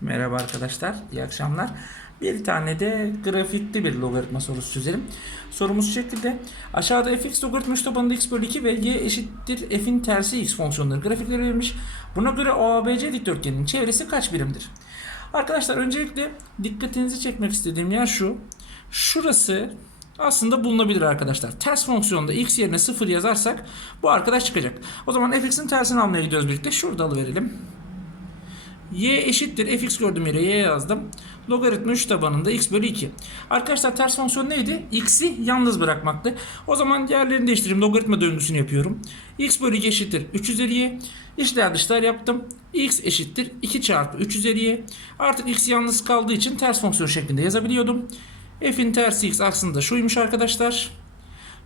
Merhaba arkadaşlar, iyi akşamlar. Bir tane de grafikli bir logaritma sorusu çözelim. Sorumuz şu şekilde. Aşağıda fx logaritma tabanında x bölü 2 ve y eşittir f'in tersi x fonksiyonları grafikleri verilmiş. Buna göre OABC dikdörtgeninin çevresi kaç birimdir? Arkadaşlar öncelikle dikkatinizi çekmek istediğim yer şu. Şurası aslında bulunabilir arkadaşlar. Ters fonksiyonda x yerine 0 yazarsak bu arkadaş çıkacak. O zaman fx'in tersini almaya gidiyoruz birlikte. Şurada alıverelim. Y eşittir fx gördüğüm yere y yazdım. Logaritma 3 tabanında x bölü 2. Arkadaşlar ters fonksiyon neydi? x'i yalnız bırakmaktı. O zaman yerlerini değiştireyim. Logaritma döngüsünü yapıyorum. x bölü 2 eşittir 3 üzeri y. İşler dışlar yaptım. x eşittir 2 çarpı 3 üzeri y. Artık x yalnız kaldığı için ters fonksiyon şeklinde yazabiliyordum. f'in tersi x aslında şuymuş arkadaşlar.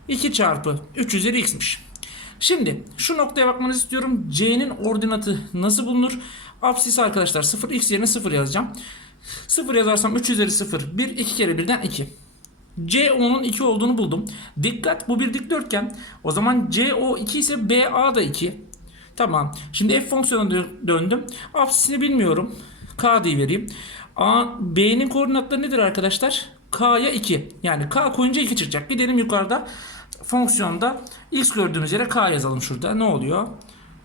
2 çarpı 3 üzeri x'miş. Şimdi şu noktaya bakmanızı istiyorum. C'nin ordinatı nasıl bulunur? Apsis arkadaşlar 0 x yerine 0 yazacağım. 0 yazarsam 3 üzeri 0 1 2 kere 1'den 2. CO'nun 2 olduğunu buldum. Dikkat bu bir dikdörtgen. O zaman CO 2 ise BA da 2. Tamam. Şimdi f fonksiyonuna dö- döndüm. Apsisini bilmiyorum. K diye vereyim. A, B'nin koordinatları nedir arkadaşlar? K'ya 2. Yani K koyunca 2 çıkacak. Gidelim yukarıda fonksiyonda x gördüğümüz yere K yazalım şurada. Ne oluyor?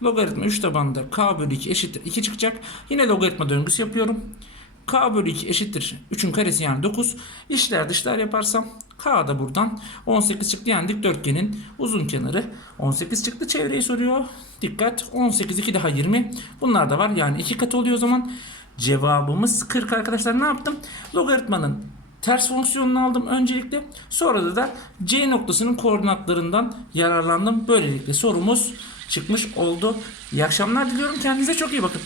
Logaritma 3 tabanında K bölü 2 eşittir 2 çıkacak. Yine logaritma döngüsü yapıyorum. K bölü 2 eşittir 3'ün karesi yani 9. İşler dışlar yaparsam K da buradan 18 çıktı. Yani dikdörtgenin uzun kenarı 18 çıktı. Çevreyi soruyor. Dikkat 18 2 daha 20. Bunlar da var. Yani 2 katı oluyor o zaman. Cevabımız 40 arkadaşlar. Ne yaptım? Logaritmanın ters fonksiyonunu aldım öncelikle. Sonra da, C noktasının koordinatlarından yararlandım. Böylelikle sorumuz çıkmış oldu. İyi akşamlar diliyorum. Kendinize çok iyi bakın.